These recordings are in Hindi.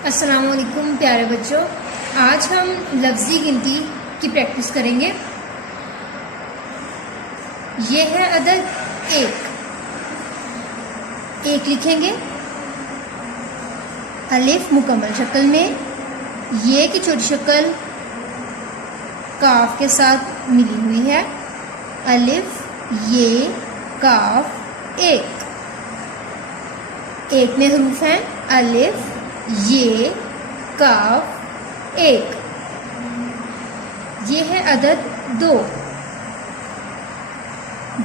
अस्सलाम वालेकुम प्यारे बच्चों। आज हम लफ्ज़ी गिनती की प्रैक्टिस करेंगे। ये है अदद एक लिखेंगे अलिफ मुकम्मल शक्ल में, ये की छोटी शक्ल काफ के साथ मिली हुई है। अलिफ ये काफ एक में हरूफ हैं अलिफ ये काफ एक। ये है अदद 2।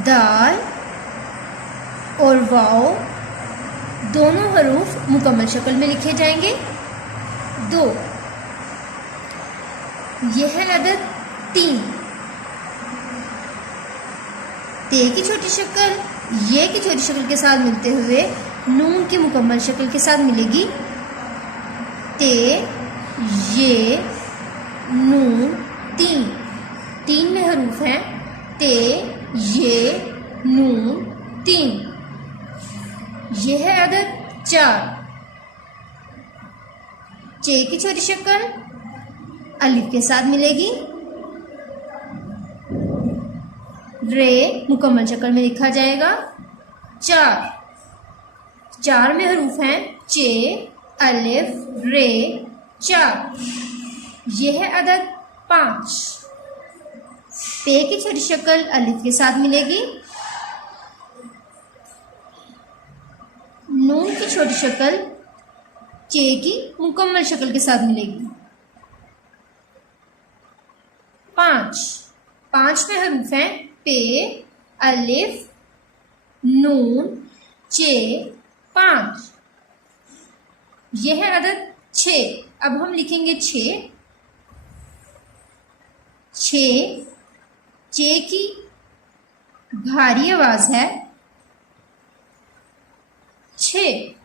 दाल और वाओ दोनों हरूफ मुकम्मल शक्ल में लिखे जाएंगे 2। यह है अदद 3। ते की छोटी शक्ल ये की छोटी शक्ल के साथ मिलते हुए नून की मुकम्मल शक्ल के साथ मिलेगी। ते ये नून 3 में हरूफ हैं ते ये नून 3। यह है अदद 4। चे की छोटी शक्ल अलिफ के साथ मिलेगी। रे मुकम्मल शक्ल में लिखा जाएगा 4 में हरूफ हैं चे अलिफ रे 4। यह है अदद 5। पे की छोटी शक्ल अलिफ के साथ मिलेगी। नून की छोटी शक्ल चे की मुकम्मल शक्ल के साथ मिलेगी। 5 में हरूफ हैं पे अलिफ नून चे 5। यह है अदद 6। अब हम लिखेंगे 6 चे की भारी आवाज है 6।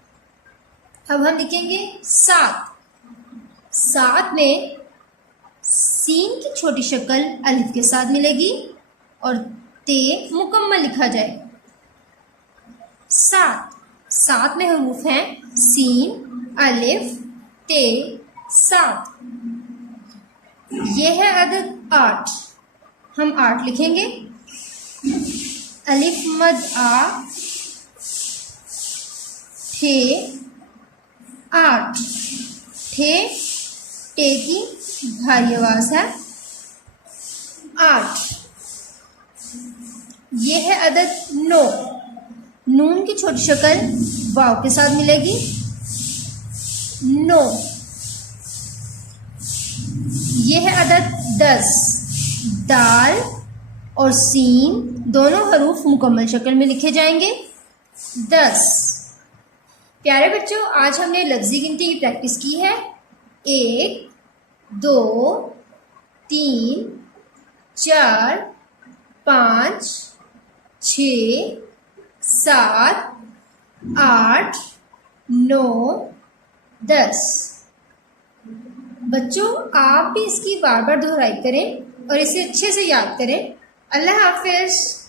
अब हम लिखेंगे 7 में सीन की छोटी शक्ल अलिफ के साथ मिलेगी और ते मुकम्मल लिखा जाएगा। 7 में हरूफ हैं सीन अलिफ ते 7। यह है अदद 8। हम 8 लिखेंगे अलिफ मद आ थे 8। टे की भारी आवाज है 8। यह है अदद 9। नून की छोटी शक्ल वाव के साथ मिलेगी 9। यह है अदद 10। दाल और सीन दोनों हरूफ मुकम्मल शक्ल में लिखे जाएंगे 10। प्यारे बच्चों, आज हमने लफ्ज़ी गिनती की प्रैक्टिस की है। 1 2 3 4 5 6 7 8 9 10। बच्चों, आप भी इसकी बार बार दोहराई करें और इसे अच्छे से याद करें। अल्लाह हाफिज़।